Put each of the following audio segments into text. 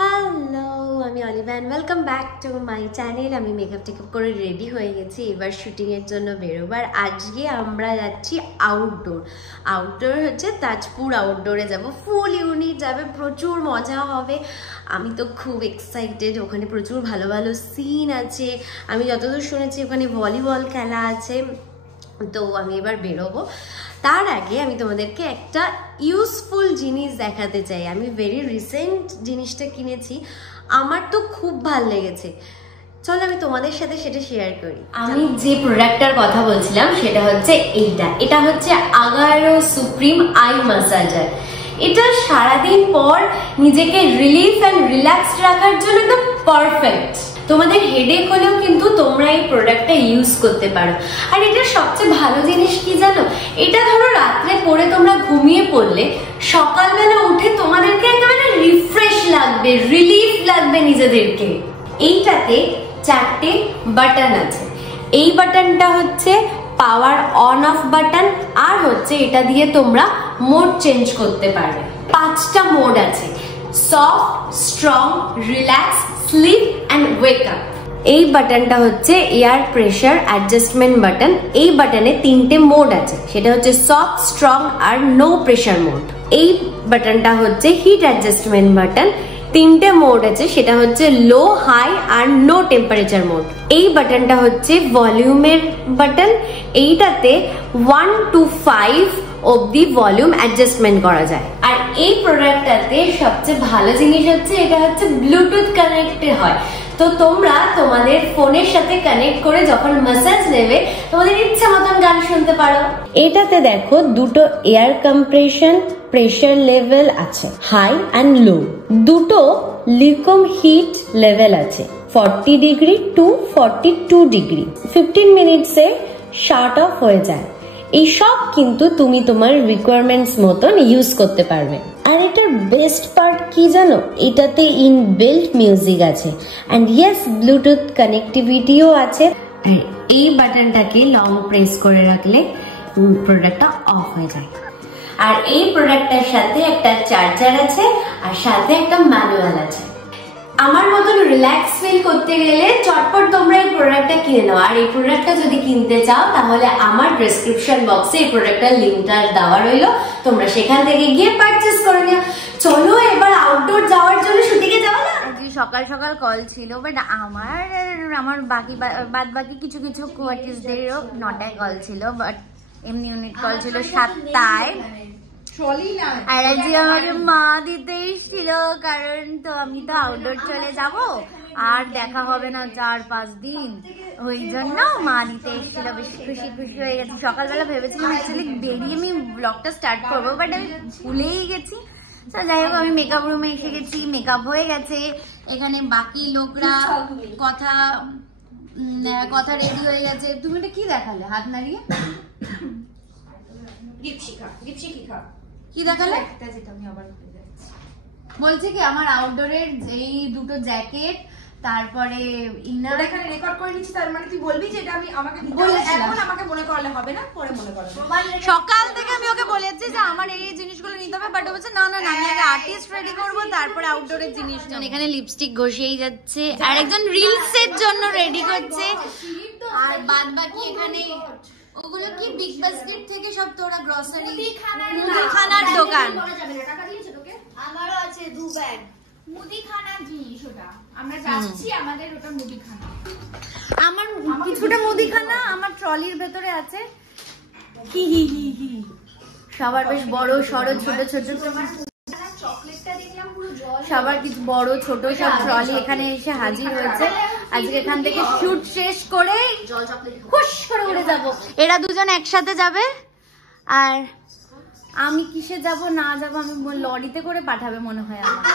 Hello, আমি Oliva and welcome back to my channel. আমি makeup টেকআপ করে রেডি হয়ে গেছি, এবার শুটিংয়ের জন্য বেরোবার। আজকে আমরা যাচ্ছি আউটডোর হচ্ছে তাজপুর আউটডোরে যাব, ফুল ইউনিট যাবে, প্রচুর মজা হবে। আমি তো খুব এক্সাইটেড, ওখানে প্রচুর ভালো ভালো সিন আছে। আমি যতদূর শুনেছি ওখানে ভলিবল খেলা আছে, তো আমি এবার বেরোবো। তার আগে আমি তোমাদেরকে একটা ইউজফুল জিনিস দেখাতে চাই। আমি ভেরি রিসেন্ট জিনিসটা কিনেছি, আমার তো খুব ভাল লেগেছে। চলো আমি তোমাদের সাথে সেটা শেয়ার করি। আমি যে প্রোডাক্টটার কথা বলছিলাম সেটা হচ্ছে এটা হচ্ছে আগারো সুপ্রিম আই ম্যাসাজার। এটা সারাদিন পর নিজেকে রিলিফ অ্যান্ড রিল্যাক্সড রাখার জন্য একদম পারফেক্ট। তোমাদের হেডেক হলেও কিন্তু তোমরা এই প্রোডাক্টটা ইউজ করতে পারো। আর এটার সবচেয়ে ভালো জিনিস কি জানো, এটা ধরো রাত্রে পরে তোমরা ঘুমিয়ে পড়লে সকালবেলা উঠে তোমাদেরকে একেবারে রিফ্রেশ লাগবে, রিলিফ লাগবে নিজেদেরকে। এইটাতে 4টে বাটন আছে। এই বাটনটা হচ্ছে পাওয়ার অন অফ বাটন, আর হচ্ছে এটা দিয়ে তোমরা মোড চেঞ্জ করতে পারবে। 5টা মোড আছে: soft, strong, relax, sleep and wake up. এই বাটনটা হচ্ছে এয়ার প্রেশার অ্যাডজাস্টমেন্ট বাটন। এই বাটনে 3টে মোড আছে, সেটা হচ্ছে সফট, স্ট্রং আর নো প্রেশার মোড। এই বাটনটা হচ্ছে হিট অ্যাডজাস্টমেন্ট বাটন। 3টে মোড আছে, সেটা হচ্ছে লো, হাই আর নো টেম্পারেচার মোড। এই বাটনটা হচ্ছে ভলিউমের বাটন। এইটাতে 1 to 5 অবধি ভলিউম অ্যাডজাস্টমেন্ট করা যায়। আর এই প্রোডাক্টটাতে সবচেয়ে ভালো জিনিস হচ্ছে এটা হচ্ছে ব্লুটুথ কানেক্টেড হয়। তো তোমরা তোমাদের ফোনের সাথে কানেক্ট করে যখন ম্যাসাজ নেবে তোমাদের ইচ্ছা মতন গান শুনতে পারো। এটাতে দেখো 2টো এয়ার কম্প্রেশন প্রেশার লেভেল আছে, হাই অ্যান্ড লো। 2টো লিকুইড হিট লেভেল আছে, 40 ডিগ্রি টু 42 ডিগ্রি। 15 মিনিটসে শাট অফ হয়ে যায়। এই সব কিন্তু তুমি তোমার রিকোয়ারমেন্টস মতন ইউজ করতে পারবে। আর এটার বেস্ট পার্ট কি জানো, এটাতে ইনবিল্ট মিউজিক আছে অ্যান্ড ইয়েস ব্লুটুথ কানেক্টিভিটিও আছে। আর এই বাটনটাকে লং প্রেস করে রাখলে প্রোডাক্টটা অফ হয়ে যায়। আর এই প্রোডাক্টটার সাথে একটা চার্জার আছে আর সাথে একটা ম্যানুয়াল আছে। আমার মতন রিল্যাক্স ফিল করতে গেলে চটপট তোমরা এই প্রোডাক্টটা কিনে নাও। আর এই প্রোডাক্টটা যদি কিনতে চাও তাহলে আমার ডেসক্রিপশন বক্সে এই প্রোডাক্টটার লিঙ্কটা দেওয়া রইল, তোমরা সেখান থেকে গিয়ে পারচেস করে নিও। চলো এবার আউটডোর যাওয়ার জন্য শুটিংয়ে যাওয়া না। সকাল সকাল কল ছিল, বাট আমার বাদ বাকি কিছু কিছু কোয়ার্টিসদেরও 9টায় কল ছিল, বাট এমনি ইউনিট কল ছিল 7টায়। আর আজকে আমাকে মা দিতে এসেছিল, কারণ তো আমি তো আউটডোর চলে যাব আর দেখা হবে না 4-5 দিন, ওই জন্য মা দিতে এসেছিল। বেশি খুশি হয়ে গেছি। সকালবেলা ভেবেছিলাম অ্যাকচুয়ালি বেরিয়ে আমি ব্লগটা স্টার্ট করবো, বাট আমি ভুলেই গেছি। যাই হোক, আমি মেকআপ রুমে এসে গেছি, মেকআপ হয়ে গেছে। এখানে বাকি লোকরা কথা রেডি হয়ে গেছে। তুমি এটা কি দেখালে হাত নাড়িয়ে? কি দেখালে? বলছে কি আমার আউটডোরের এই 2টো জ্যাকেট, তারপরে ইনার এখানে রেকর্ড করে নিচ্ছি। তার মানে তুই বলবি যে এটা আমি আমাকে এখন আমাকে মনে করলে হবে না, পরে মনে করলে। সকাল থেকে আমি ওকে বলেছি যে আমার এই জিনিসগুলো নিতে হবে, বাট ও বলছে না আমি আগে আর্টিস্ট রেডি করব, তারপরে আউটডোরের জিনিস। এখানে লিপস্টিক ঘষেই যাচ্ছে, আর একজন রিলস এর জন্য রেডি করছে। আর বাদ বাকি এখানে ওগুলো কি বিগ বাস্কেট থেকে সব তোরা গ্রসারি মুদিখানার দোকান। আমারও আছে 2 ব্যাগ মুদিখানা জিনিস, ওটা আমরা যাচ্ছি, আমাদের ওটা মুদিখানা। আমার কিছুটা মুদিখানা আমার ট্রলির ভেতরে আছে। হি হি হি হি সবার বেশ বড় সরো ছোট ছোট চকলেটটা দেখলাম পুরো জল। সবার কিছু বড় ছোট সব ট্রলি এখানে এসে হাজির হয়েছে। আজকে এখান থেকে শুট শেষ করে খুশ করে উড়ে যাব। এরা দুজন একসাথে যাবে, আর আমি কিসে যাব না যাব আমি লরিতে করে পাঠাবে মনে হয় আমাকে।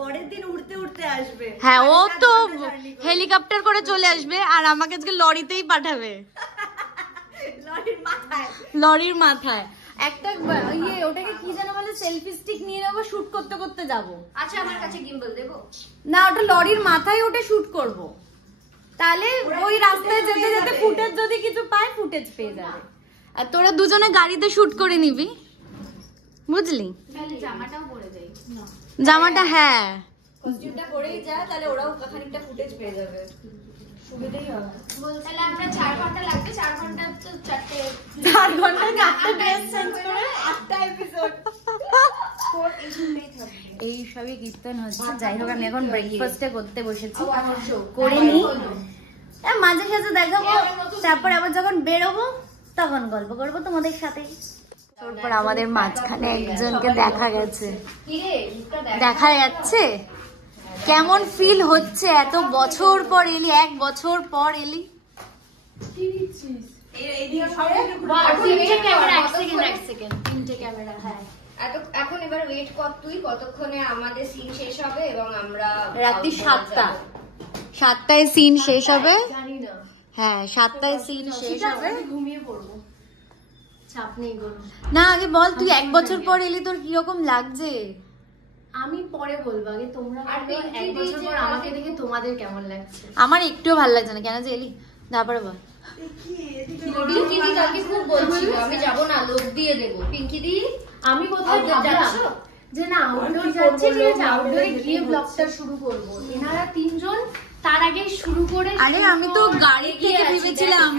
পরের দিন উড়তে উড়তে আসবে। হ্যাঁ, ও তো হেলিকপ্টার করে চলে আসবে আর আমাকে আজকে লরিতেই পাঠাবে। লরির মাথায় একটা ওটাকে কি যেন বলে, সেলফি স্টিক নিয়ে নেবো, শুট করতে করতে যাব। আচ্ছা, আমার কাছে গিম্বল দেবো না, ওটা লরির মাথায় ওটা শুট করব। তাহলে ওই রাস্তায় যেতে যেতে ফুটেজ যদি কিছু পাই, ফুটেজ পেয়ে যাবে। আর তোরা দুজনে গাড়িতে শুট করে নিবি, বুঝলি? জামাটাও পরে যাই, জামাটা হ্যাঁ কস্টিউমটা পরেই যা, তাহলে ওরাও খানিকটা ফুটেজ পেয়ে যাবে, সুবিধাই হবে। তাহলে আমরা 4 ঘন্টা লাগবে, 4 ঘন্টা তো 4 ঘন্টা 4টা ড্রেস চেঞ্জ করে 8টা এপিসোড। এই সবই কীর্তন হচ্ছে। যাই হোক, আমি এখন ব্রেকফাস্টে করতে বসেছি, করে নি, মাঝে সাঝে দেখাবো, তারপর আবার যখন বেরোবো তখন গল্প করবো তোমাদের সাথে। তারপর আমাদের মাঝখানে একজনকে দেখা গেছে, দেখা যাচ্ছে। কেমন ফিল হচ্ছে এত বছর পর এলি, 1 বছর পর এলি? এখন এবার ওয়েট কর তুই, কতক্ষণে আমাদের সিন শেষ হবে এবং আমরা রাত্রি 7টায় সিন শেষ হবে। হ্যাঁ 7টায় সিন শেষ হবে, ঘুমিয়ে পড়বো, চাপ নেই গো। না আগে বল তুই 1 বছর পর এলি, তোর কিরকম লাগছে? আমি পরে বলবো, আগে তোমরা আর 1 বছর পর আমাকে দেখে তোমাদের কেমন লাগছে? আমার একটুও ভালো লাগছে না, কেন যে এলি? তারপরে বল। পিঙ্কি দি কালকে খুব বলছিল আমি যাব না, লোক দিয়ে দেবো। পিঙ্কি দি আমি কোথায় ভাবলাম যে না আউটডোর যাচ্ছে, ঠিক আছে আউটডোরে গিয়ে ব্লগটা শুরু করব। এনারা 3 জন তার আগে শুরু করে, আরে আমি তো গাড়ি থেকে ভেবেছিলাম।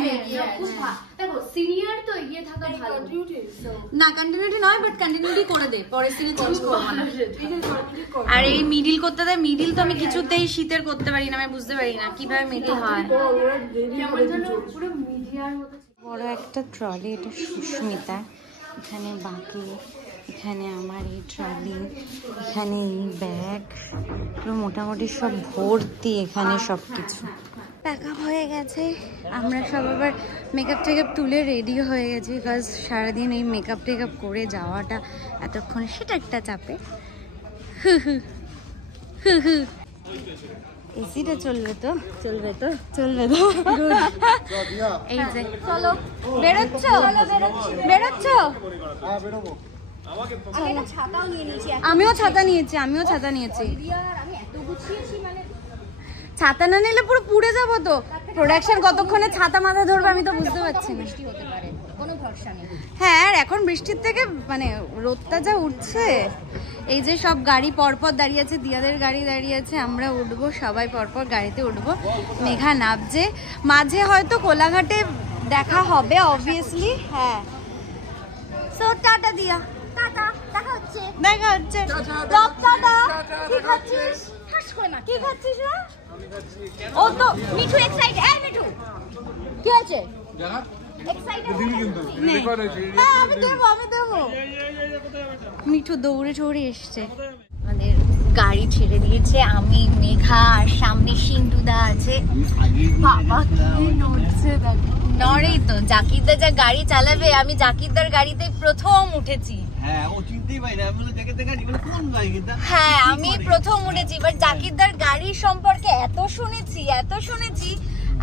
দেখো সিনিয়র তো এগিয়ে থাকা ভালো না, কন্টিনিউটি নয়, বাট কন্টিনিউটি করে দে, পরে সিনে চেঞ্জ করব না। আর এই মিডিল করতে দেয়, মিডিল তো আমি কিছুতেই শীতের করতে পারি না, আমি বুঝতে পারি না কিভাবে মিডিল হয়। কেমন যেন পুরো মিডিয়ার মতো। বড় একটা ট্রলি, এটা সুস্মিতা, এখানে বাকি, এখানে আমার এই ট্রলি, এখানে এই ব্যাগ, পুরো মোটামুটি সব ভর্তি এখানে সব কিছু। প্যাক আপ হয়ে গেছে, আমরা সব আবার মেকআপ টেকআপ তুলে রেডি হয়ে গেছি, বিকজ সারাদিন এই মেকআপ টেকআপ করে যাওয়াটা এতক্ষণে সেটা একটা চাপে। এসিটা চলবে তো, চলবে তো, চলবে তো। এই যে চলো, বেরোচ্ছ, বেরোচ্ছ? আমিও ছাতা নিয়েছি। ছাতা না নিলে পুরো পুড়ে যাবো তো। প্রোডাকশন কতক্ষণে ছাতা মাথায় ধরবে আমি তো বুঝতে পারছি না। হ্যাঁ, আর এখন বৃষ্টির থেকে মানে রোদটা যা উঠছে। এই যে সব গাড়ি পরপর দাঁড়িয়ে আছে, দিয়াদের গাড়ি দাঁড়িয়ে আছে, আমরা উঠবো, সবাই পরপর গাড়িতে উঠবো। মেঘা নামছে, মাঝে হয়তো কোলাঘাটে দেখা হবে অবভিয়াসলি। হ্যাঁ, সো টাটা দিয়া, টাটা, দেখা হচ্ছে। কি খাচ্ছিস? কি খাচ্ছিস? ও তো মিঠু এক্সাইটেড। এই মিঠু কি আছে? মিঠু দৌড়ে দৌড়ে এসছে। আমাদের গাড়ি ছেড়ে দিয়েছে, আমি মেঘা আর সামনে সিন্ধুদা আছে। বাবা কি নড়ছে, নড়েই তো। জাকিরদা যা গাড়ি চালাবে, আমি জাকিরদার গাড়িতে প্রথম উঠেছি। হ্যাঁ আমি প্রথম উঠেছি, বাট জাকিরদার গাড়ি সম্পর্কে এত শুনেছি,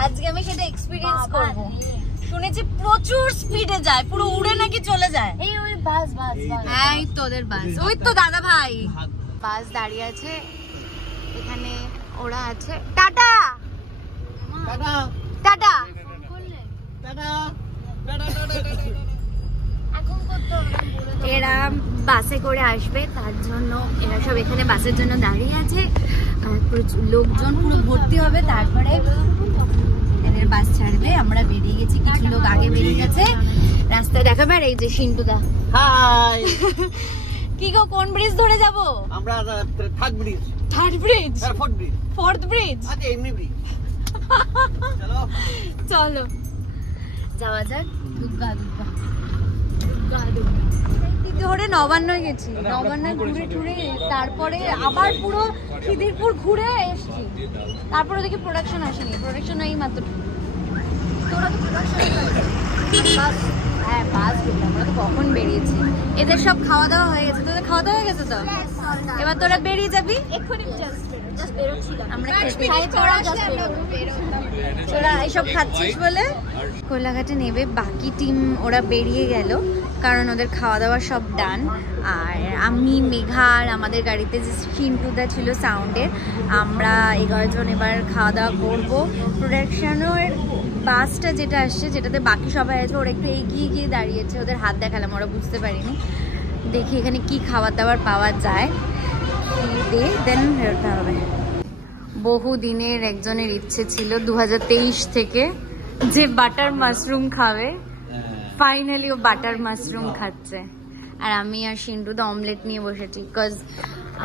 আজকে আমি সেটা এক্সপিরিয়েন্স করব। শুনেছি প্রচুর স্পিডে যায়, পুরো উড়ে নাকি চলে যায়। এই ওই বাস, এই তোদের বাস, ওই তো দাদা ভাই বাস দাঁড়িয়ে আছে এখানে, ওরা আছে। Tata tata. এরা বাসে করে আসবে, তার জন্য এরা সব এখানে বাসের জন্য দাঁড়িয়ে আছে। প্রচুর লোকজন, পুরো ভর্তি হবে, তারপরে এদের বাস ছাড়বে। আমরা বেরিয়ে গেছি, কিছু লোক আগে বেরিয়ে গেছে, রাস্তায় দেখাবে। আর এই যে সিন্টুদা, হাই। কি গো, কোন ব্রিজ ধরে যাব? আমরা থার্ড ব্রিজ, ফোর্থ ব্রিজ, আচ্ছা এমনি ব্রিজ। চলো যাওয়া যাক। ধরে নবান্নয় গেছি, নবান্নয় ঘুরে টুরে তারপরে আবার পুরো খিদিরপুর ঘুরে এসছি। তারপরে দেখি প্রোডাকশন আসেনি, প্রোডাকশন এই মাত্র। হ্যাঁ বাস, আমরা তো কখন বেরিয়েছি। এদের সব খাওয়া দাওয়া হয়ে গেছে, তোদের খাওয়া দাওয়া হয়ে গেছে তো? এবার তোরা বেরিয়ে যাবি। আমরা তোরা এইসব খাচ্ছিস বলে কোলাঘাটে নেবে। বাকি টিম ওরা বেরিয়ে গেল, কারণ ওদের খাওয়া দাওয়া সব ডান। আর আমি, মেঘা আর আমাদের গাড়িতে যে সিন্টুদা ছিল সাউন্ডের, আমরা 11 জন এবার খাওয়া দাওয়া করবো। প্রোডাকশনের বাসটা যেটা আসছে, যেটাতে বাকি সবাই আছে, ওরা একটু এগিয়ে গিয়ে দাঁড়িয়েছে, ওদের হাত দেখালাম, ওরা বুঝতে পারিনি। দেখি এখানে কি খাবার দাবার পাওয়া যায়, খেয়ে দিয়ে দেন বেরোতে হবে। বহু দিনের একজনের ইচ্ছে ছিল 2023 থেকে যে বাটার মাশরুম খাবে, ফাইনালি ও বাটার মাশরুম খাচ্ছে। আর আমি আর সিন্টু তো অমলেট নিয়ে বসেছি, বিকজ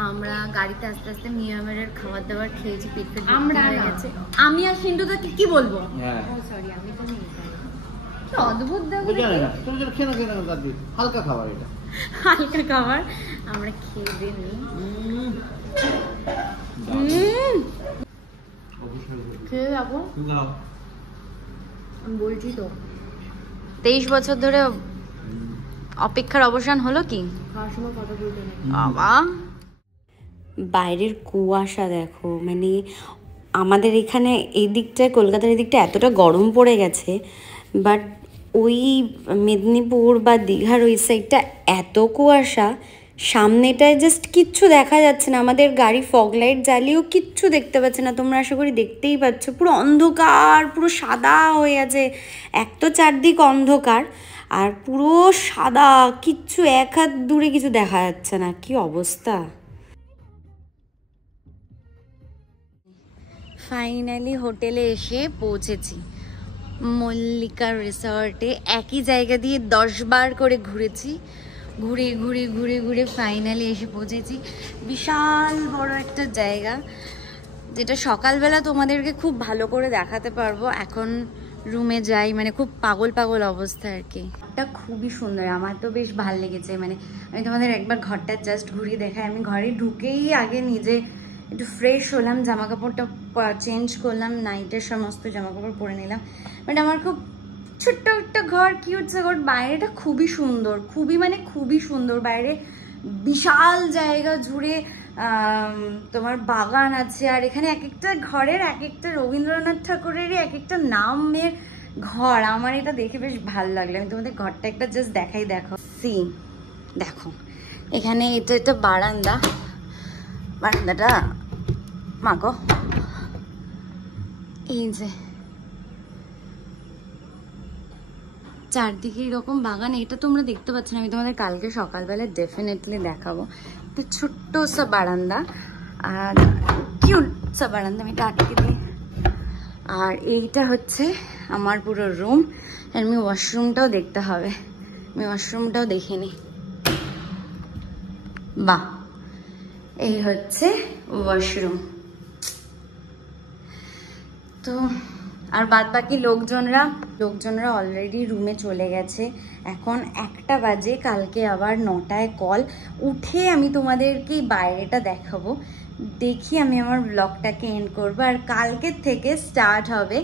আমরা গাড়িতে আস্তে আস্তে মিয়ামারের খাবার দাবার খেয়েছি, পেট পেট আমরা হয়ে গেছে। আমি আর সিন্টু তো কি বলবো, সরি আমি তো নিয়ে যাই। কি অদ্ভুত দেখো, হালকা খাবার, এটা হালকা খাবার আমরা খেয়ে দিয়ে নিই। খেয়ে যাবো, আমি বলছি তো 23 বছর ধরে অপেক্ষার অবসান হলো কি? বাবা বাইরের কুয়াশা দেখো, মানে আমাদের এখানে এই দিকটায়, কলকাতার এই দিকটা এতটা গরম পড়ে গেছে, বাট ওই মেদিনীপুর বা দীঘার ওই সাইডটা এত কুয়াশা, সামনেটায় জাস্ট কিচ্ছু দেখা যাচ্ছে না। আমাদের গাড়ি ফগ লাইট জ্বালিয়েও কিচ্ছু দেখতে পাচ্ছে না, তোমরা আশা করি দেখতেই পাচ্ছ। পুরো অন্ধকার, পুরো সাদা হয়ে আছে। এক তো চারদিক অন্ধকার, আর পুরো সাদা, কিচ্ছু এক হাত দূরে কিছু দেখা যাচ্ছে না। কি অবস্থা! ফাইনালি হোটেলে এসে পৌঁছেছি, মল্লিকা রিসর্টে। একই জায়গা দিয়ে 10 বার করে ঘুরেছি, ঘুরে ঘুরে ঘুরে ঘুরে ফাইনালি এসে পৌঁছেছি। বিশাল বড় একটা জায়গা, যেটা সকালবেলা তোমাদেরকে খুব ভালো করে দেখাতে পারবো। এখন রুমে যাই, মানে খুব পাগল পাগল অবস্থা আর কি। ঘরটা খুবই সুন্দর, আমার তো বেশ ভালো লেগেছে। মানে আমি তোমাদের একবার ঘরটা জাস্ট ঘুরিয়ে দেখাই। আমি ঘরে ঢুকেই আগে নিজে একটু ফ্রেশ হলাম, জামা কাপড়টা চেঞ্জ করলাম, নাইটের সমস্ত জামা কাপড় পরে নিলাম। বাট আমার খুব ছোট্ট একটা ঘর, কিউট ঘর। বাইরেটা খুবই সুন্দর, খুবই মানে খুবই সুন্দর। বাইরে বিশাল জায়গা জুড়ে তোমার বাগান আছে, আর এখানে এক একটা ঘরের এক একটা রবীন্দ্রনাথ ঠাকুরেরই এক একটা নামের ঘর। আমার এটা দেখে বেশ ভালো লাগলো। আমি তোমাদের ঘরটা একটা জাস্ট দেখাই, দেখো সি, দেখো এখানে এটা বারান্দা, বারান্দাটা মাগো এই যে চারদিকে এরকম বাগান, এটা তোমরা দেখতে পাচ্ছ না, আমি তোমাদের কালকে সকালবেলা ডেফিনেটলি দেখাবো। একটা ছোট্ট সা বারান্দা, আর কিউট সা বারান্দা, আমি এটা আটকে দিই। আর এইটা হচ্ছে আমার পুরো রুম। আর আমি ওয়াশরুমটাও দেখতে হবে, আমি ওয়াশরুমটাও দেখে নিই। বাহ, এই হচ্ছে ওয়াশরুম। তো আর বাদ বাকি লোকজনরা অলরেডি রুমে চলে গেছে। এখন 1টা বাজে, কালকে আবার 9টায় কল। উঠে আমি তোমাদেরকে বাইরেটা দেখাবো। দেখি আমি আমার ব্লগটাকে এন্ড করবো। আর কালকের থেকে স্টার্ট হবে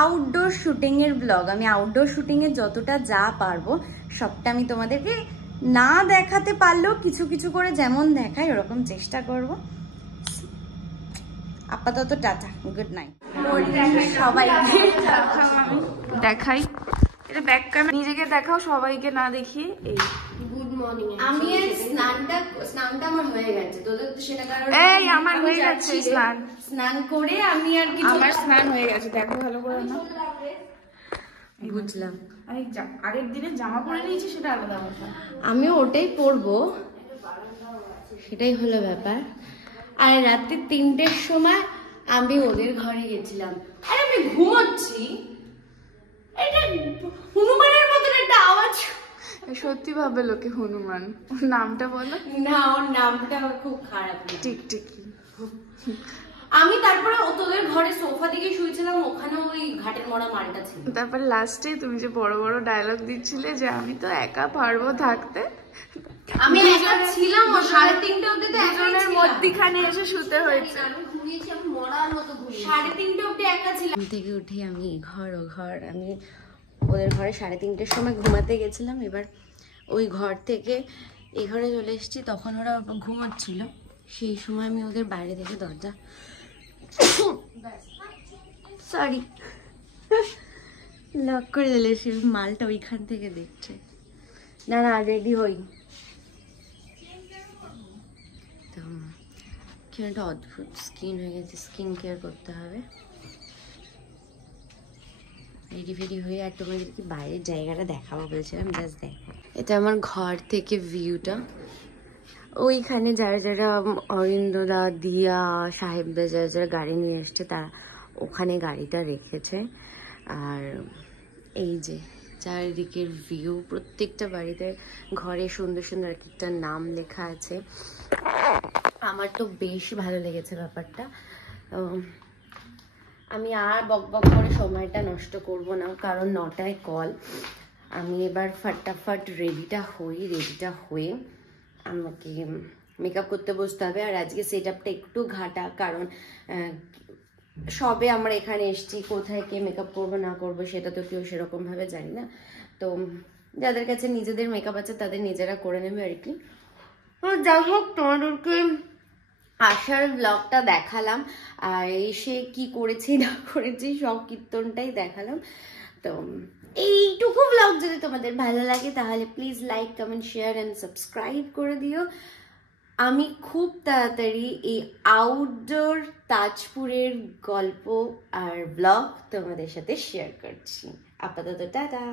আউটডোর শুটিংয়ের ব্লগ। আমি আউটডোর শুটিংয়ে যতটা যা পারবো সবটা আমি তোমাদেরকে না দেখাতে পারলেও কিছু কিছু করে যেমন দেখাই ওরকম চেষ্টা করব। আপাতত টাটা, গুড নাইট। সবাইকে দেখাই, এটা ব্যাক ক্যামেরা, নিজেকে দেখাও, সবাইকে না দেখিয়ে। এই গুড মর্নিং। আমি আর স্নানটা আমার হয়ে গেছে, তোদের তো সেটা কারণে এই আমার হয়ে গেছে স্নান করে আমি আর কি, আমার স্নান হয়ে গেছে, দেখো ভালো করে না। বুঝলাম। আমি আগের দিনে জামা পরে নিয়েছি, সেটা আলাদা কথা। আমিও ওটাই পরবো, সেটাই হলো ব্যাপার। আর রাত্রি 3টের সময় আমি ওদের ঘরে গেছিলাম, আর আমি ঘুমোচ্ছি, এটা হনুমানের মতন একটা আওয়াজ। সত্যি ভাবে লোকে হনুমান, ওর নামটা বলো না, ওর নামটা খুব খারাপ। টিকটিকি। আমি তারপরে তোদের ঘরে সোফা দিকে শুয়েছিলাম, ওখানে ওই ঘাটের মরা মালটা ছিল। তারপর লাস্টে তুমি যে বড় বড় ডায়লগ দিচ্ছিলে যে আমি তো একা পারবো থাকতে, আমি একা ছিলাম, 3:30 অবধি তো একজনের মধ্যখানে এসে শুতে হয়েছে। আমি ঘুমিয়েছি, আমি মরার মতো ঘুমিয়েছি, 3:30 অবধি একা ছিলাম। থেকে উঠে আমি ঘর আমি ওদের ঘরে 3:30-এর সময় ঘুমাতে গেছিলাম। এবার ওই ঘর থেকে এই ঘরে চলে এসেছি, তখন ওরা ঘুমাচ্ছিল। সেই সময় আমি ওদের বাইরে থেকে দরজা সরি লক করে দিলে, সে মালটা ওইখান থেকে দেখছে। না রেডি হই। তো কেন একটা অদ্ভুত স্কিন হয়ে গেছে, স্কিন কেয়ার করতে হবে। রেডি ফেডি হয়ে আর তোমাদেরকে বাইরের জায়গাটা দেখাবো বলছিলাম, জাস্ট দেখো। এটা আমার ঘর থেকে ভিউটা। ওইখানে যারা যারা অরিন্দদা, দিয়া, সাহেবদা যারা যারা গাড়ি নিয়ে এসছে তারা ওখানে গাড়িটা রেখেছে। আর এই যে চারিদিকের ভিউ, প্রত্যেকটা বাড়িতে ঘরে সুন্দর সুন্দর একটা নাম লেখা আছে। আমার তো বেশ ভালো লেগেছে ব্যাপারটা। আমি আর বক বক করে সময়টা নষ্ট করব না, কারণ 9টায় কল। আমি এবার ফাটাফাট রেডিটা হয়ে আমাকে মেকআপ করতে বসতে হবে। আর আজকে সেট আপটা একটু ঘাটা, কারণ সবে আমরা এখানে এসছি, কোথায় কে মেকআপ করবো না করবো সেটা তো কেউ সেরকমভাবে জানি না। তো যাদের কাছে নিজেদের মেকআপ আছে তাদের নিজেরা করে নেবে আর কি। যাই হোক, তোমাদেরকে আসার ব্লগটা দেখালাম, আর এসে কি করেছি না করেছি সব কীর্তনটাই দেখালাম। তো এইটুকু ব্লগ যদি তোমাদের ভালো লাগে তাহলে please like, comment, share and subscribe করে দিও। আমি খুব তাড়াতাড়ি এই আউটডোর তাজপুরের গল্প আর ব্লগ তোমাদের সাথে শেয়ার করছি। আপাতত টাটা।